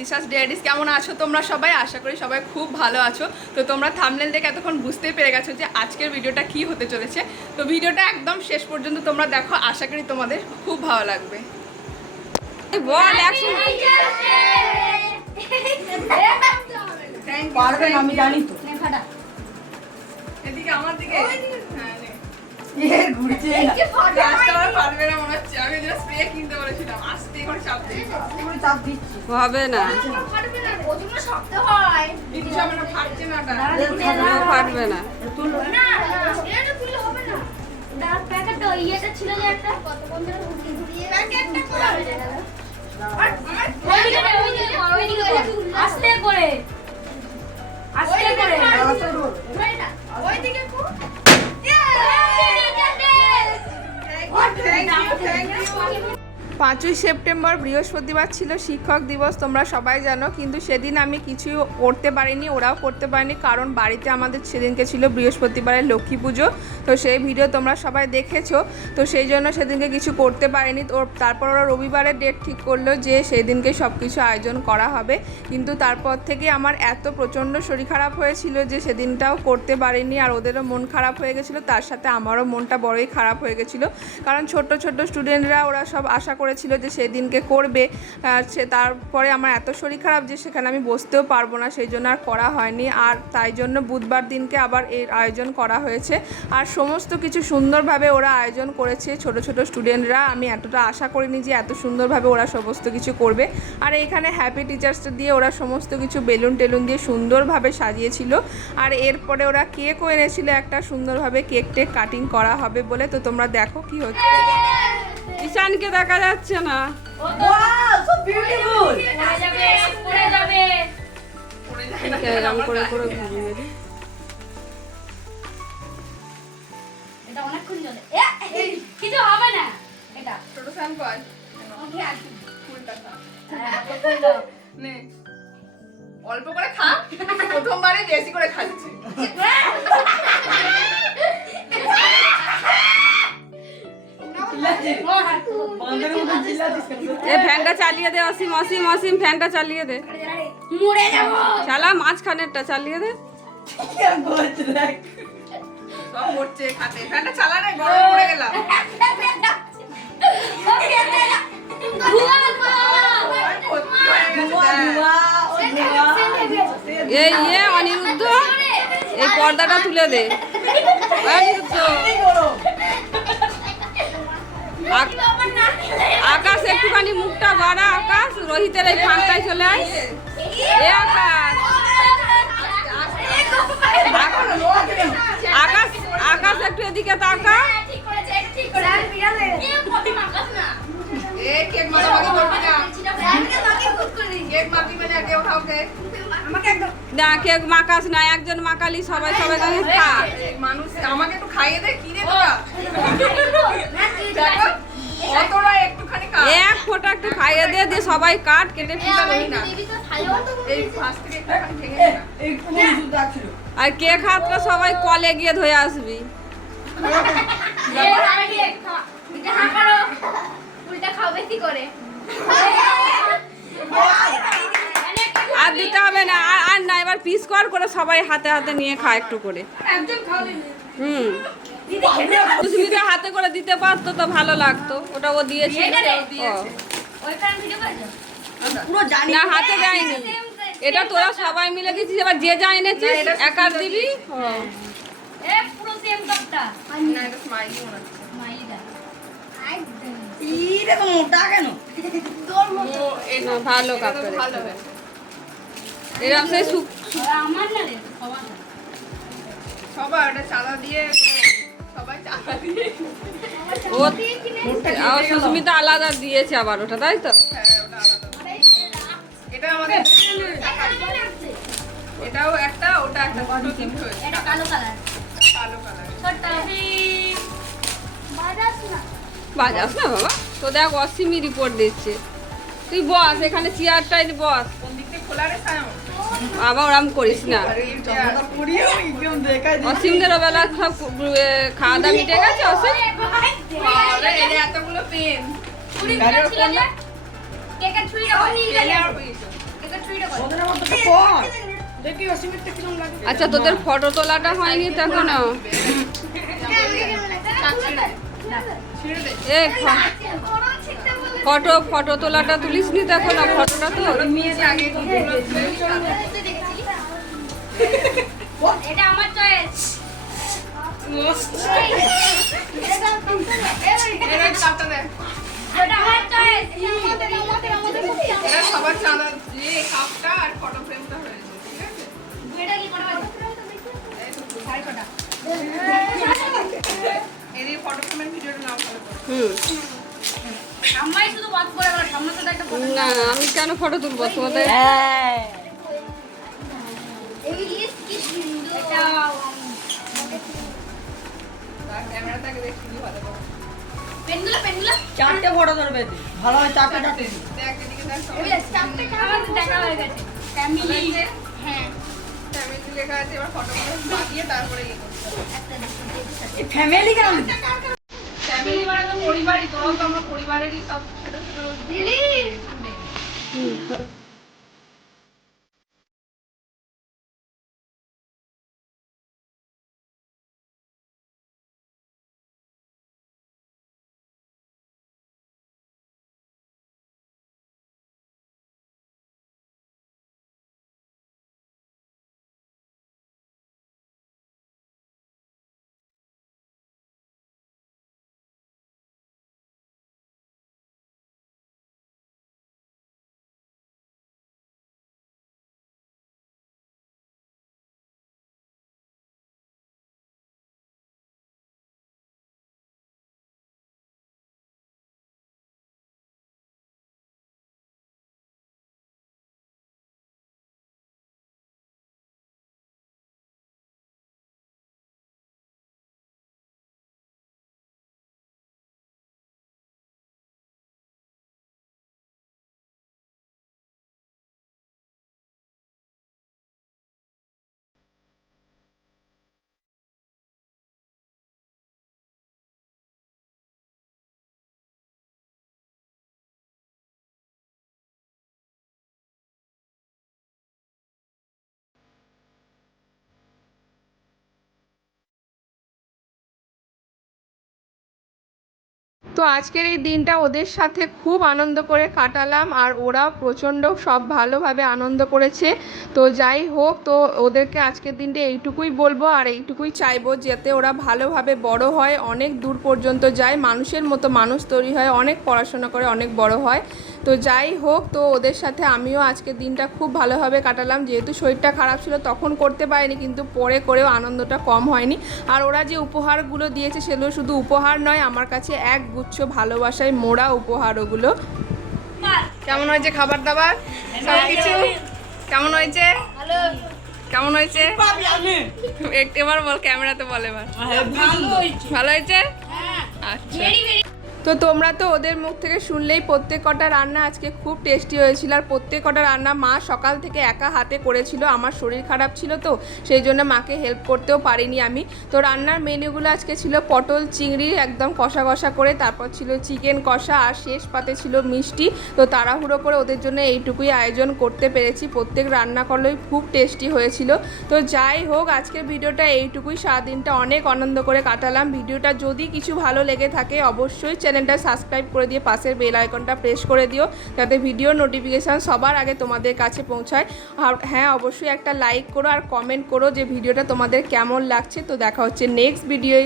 দিশাস Dairies. কেমন আছো তোমরা সবাই? আশা করি সবাই খুব ভালো আছো। তো তোমরা থাম্বনেল দেখে এতক্ষণ বুঝতেই পেরে গেছো যে আজকের ভিডিওটা কি হতে চলেছে। তো ভিডিওটা একদম শেষ পর্যন্ত তোমরা দেখো, আশা করি তোমাদের খুব ভালো লাগবে। বল পারবেন, আমি জানি তো। এদিকে আমার দিকে ঘুরছে পারবে না মনে হচ্ছে। আমি যেটা স্প্রে কিনতে বলেছিলাম, আস্তে করে চাপ দিই, চাপ দিচ্ছি। হবে না, ফাটছে না, ফাটবে না। আস্তে করে আস্তে করে 5ই সেপ্টেম্বর বৃহস্পতিবার ছিল শিক্ষক দিবস, তোমরা সবাই জানো। কিন্তু সেদিন আমি কিছু করতে পারিনি, ওরাও করতে পারেনি, কারণ বাড়িতে আমাদের সেদিনকে ছিল বৃহস্পতিবারের লক্ষ্মী পুজো। তো সেই ভিডিও তোমরা সবাই দেখেছো। তো সেই জন্য সেদিনকে কিছু করতে পারিনি। তো তারপর ওরা রবিবারের ডেট ঠিক করলো যে সেই দিনকে সব কিছু আয়োজন করা হবে। কিন্তু তারপর থেকে আমার এত প্রচণ্ড শরীর খারাপ হয়েছিল যে সেদিনটাও করতে পারিনি। আর ওদেরও মন খারাপ হয়ে গেছিলো, তার সাথে আমারও মনটা বড়ই খারাপ হয়ে গেছিলো। কারণ ছোট ছোট স্টুডেন্টরা ওরা সব আশা করেছিল যে সেদিনকে করবে। তারপরে আমার এত শরীর খারাপ যে সেখানে আমি বসতেও পারবো না, সেই জন্য আর করা হয়নি। আর তাই জন্য বুধবার দিনকে আবার এর আয়োজন করা হয়েছে। আর সমস্ত কিছু সুন্দরভাবে ওরা আয়োজন করেছে, ছোট ছোট স্টুডেন্টরা। আমি এতটা আশা করিনি যে এত সুন্দরভাবে ওরা সমস্ত কিছু করবে। আর এইখানে হ্যাপি টিচার্সটা দিয়ে ওরা সমস্ত কিছু বেলুন টেলুন দিয়ে সুন্দরভাবে সাজিয়েছিল। আর এরপরে ওরা কেকও এনেছিল, একটা সুন্দরভাবে কেক টেক কাটিং করা হবে বলে। তো তোমরা দেখো কি হচ্ছে। ঈশানকে দেখা যাচ্ছে না। এরকম করে করে ঘুরিয়ে দিই। এটা অনেকক্ষণ চলে। কিছু হবে না। এটা ছোট সান কয় ওকে আসি। ফুলটা খা। হ্যাঁ, নে অল্প করে খা, প্রথমবারে বেশি করে খাচ্ছি। এ ফ্যানটা চালিয়ে দে অসীম, অসীম, অসীম ফ্যানটা চালিয়ে দে। মরে যাব। চালা, মাঝখানেরটা চালিয়ে দে। সব মরছে খাতে। ফ্যানটা চালা রে, গরম পড়ে গেলাম। এই অনিরুদ্ধ, এই পর্দাটা তুলে দে। অনিরুদ্ধ, আকাশ একটুখানি মুখটা বাড়া। আকাশ, রোহিতের এই ফাঁকটায় চলে আয়। এ আকাশ, আকাশ, আকাশ একটু এদিকে তাকা। এ কেক মাখামাখি করবি না। কেক মাখি মানে আগে ওঠাও কে। না, কেক মাকাস না, একজন মাকালি সবাই সবাই কাছে খা। মানুষ আমাকে একটু খাইয়ে দে। কি রে তোরা? দেখো অতটা একটুখানি খা। এক ফোঁটা একটু খাইয়ে দে, দিয়ে সবাই কাট, কেটে ফেলে দে। এই ফার্স্ট থেকে একটুখানি ভেঙে দে না। আর কেক হাতটা সবাই কলে গিয়ে ধুয়ে আসবি। আর দিতে হবে না, আর না, এবার পিস করে সবাই হাতে হাতে নিয়ে খা একটু করে। সুস্মিতা হাতে করে দিতে পারতো তো ভালো লাগতো, ওটা ও দিয়েছে। না, হাতে দেয়নি, এটা তোরা সবাই মিলে দিচ্ছিস। এবার যে যা এনেছিস একার দিবি। পুরো সেম কাপটা। না, এটা স্মাইলি মনে হচ্ছে। মোটা কেন? ও এটা না, ভালো কাপড় ভালো। এরকম সেই আমার না রে সবার না। সবাই ওটা চালা দিয়ে, সবাই চালা দিয়ে। ও সুস্মিতা আলাদা দিয়েছে আবার ওটা, তাই তো? হ্যাঁ, ওটা আলাদা। এটা আমাদের এটাও একটা, ওটা একটা, দুটো তিনটে হয়েছে। এটা কালো কালার। কালো কালার। ছোট বাজাস না। বাজাস না বাবা, তো দেখ অসীমই রিপোর্ট দিচ্ছে। তুই বস এখানে, চেয়ারটাই বস। কোন দিক থেকে খোলা রে সায়ন? আবার ওরম করিস না। অসীমদের বেলা সব খাওয়া দাওয়া মিটে গেছে। অসীম এতগুলো পেন। ছুরি ছিল যে কেকের ছুরিটা নিয়ে গেল। দেখি অসীমেরটা কিরকম লাগে। আচ্ছা তোদের ফটো তোলাটা হয়নি তো এখনো? এ ফটো তোলাটা তুলিস নি তো এখনো? ফটোটা তো এটা আমার চয়েস। এটা আমার চয়েস। এরা সবার চাঁদা দিয়ে কাপটা আর ফটো ফ্রেমটা হয়েছে, ঠিক আছে? এটা কি করা হবে? এদের ফটো ফ্রেমের ভিডিওটা নাও ভালো করে। আমায় শুধু বাদ করে গেল, সামনে তো একটা ফটো। না আমি কেন ফটো তুলবো তোমাদের? হ্যাঁ এই লিস্ট কি সুন্দর। এটা আর ক্যামেরাটাকে দেখি কি ভালো করে। পেনগুলো চারটে ফটো ধরবে তুই। ভালো হয় চারটে চারটে। দেখ এদিকে দেখ সবাই। ওই চারটে কাগজ দেখা হয়ে গেছে। ফ্যামিলি হ্যাঁ ফ্যামিলি লেখা আছে, এবার ফটোগুলো বাঁধিয়ে তারপরে ইয়ে করতে হবে। একটা দেখো। এই ফ্যামিলি কেন? ফ্যামিলি মানে তো পরিবারই, তোরাও তো আমার পরিবারেরই সব ছোট ছোট দিলি তো আজকের এই দিনটা ওদের সাথে খুব আনন্দ করে কাটালাম, আর ওরাও প্রচণ্ড সব ভালোভাবে আনন্দ করেছে। তো যাই হোক, তো ওদেরকে আজকের দিনটা এইটুকুই বলবো আর এইটুকুই চাইবো যাতে ওরা ভালোভাবে বড় হয়, অনেক দূর পর্যন্ত যায়, মানুষের মতো মানুষ তৈরি হয়, অনেক পড়াশোনা করে অনেক বড় হয়। তো যাই হোক, তো ওদের সাথে আমিও আজকের দিনটা খুব ভালোভাবে কাটালাম। যেহেতু শরীরটা খারাপ ছিল তখন করতে পারিনি, কিন্তু পরে করেও আনন্দটা কম হয়নি। আর ওরা যে উপহারগুলো দিয়েছে সেগুলো শুধু উপহার নয়, আমার কাছে এক গুচ্ছ ভালোবাসায় মোড়া উপহার ওগুলো। কেমন হয়েছে খাবার দাবার সব কিছু? কেমন হয়েছে? ভালো কেমন হয়েছে একটু এবার বল, ক্যামেরাতে বল এবার। ভালো হয়েছে? হ্যাঁ আচ্ছা। ভেরি ভেরি তো তোমরা তো ওদের মুখ থেকে শুনলেই প্রত্যেক কটা রান্না আজকে খুব টেস্টি হয়েছিল। আর প্রত্যেক কটা রান্না মা সকাল থেকে একা হাতে করেছিল, আমার শরীর খারাপ ছিল তো সেই জন্য মাকে হেল্প করতেও পারিনি আমি। তো রান্নার মেনুগুলো আজকে ছিল পটল চিংড়ি একদম কষা কষা করে, তারপর ছিল চিকেন কষা, আর শেষ পাতে ছিল মিষ্টি। তো তাড়াহুড়ো করে ওদের জন্য এইটুকুই আয়োজন করতে পেরেছি। প্রত্যেক রান্না করলেই খুব টেস্টি হয়েছিল। তো যাই হোক, আজকের ভিডিওটা এইটুকুই। সারাদিনটা অনেক আনন্দ করে কাটালাম। ভিডিওটা যদি কিছু ভালো লেগে থাকে অবশ্যই চ্যানেলটা সাবস্ক্রাইব করে দিয়ে পাশের বেল আইকনটা প্রেস করে দিও, যাতে ভিডিও নোটিফিকেশান সবার আগে তোমাদের কাছে পৌঁছায়। আর হ্যাঁ, অবশ্যই একটা লাইক করো আর কমেন্ট করো যে ভিডিওটা তোমাদের কেমন লাগছে। তো দেখা হচ্ছে নেক্সট ভিডিওয়।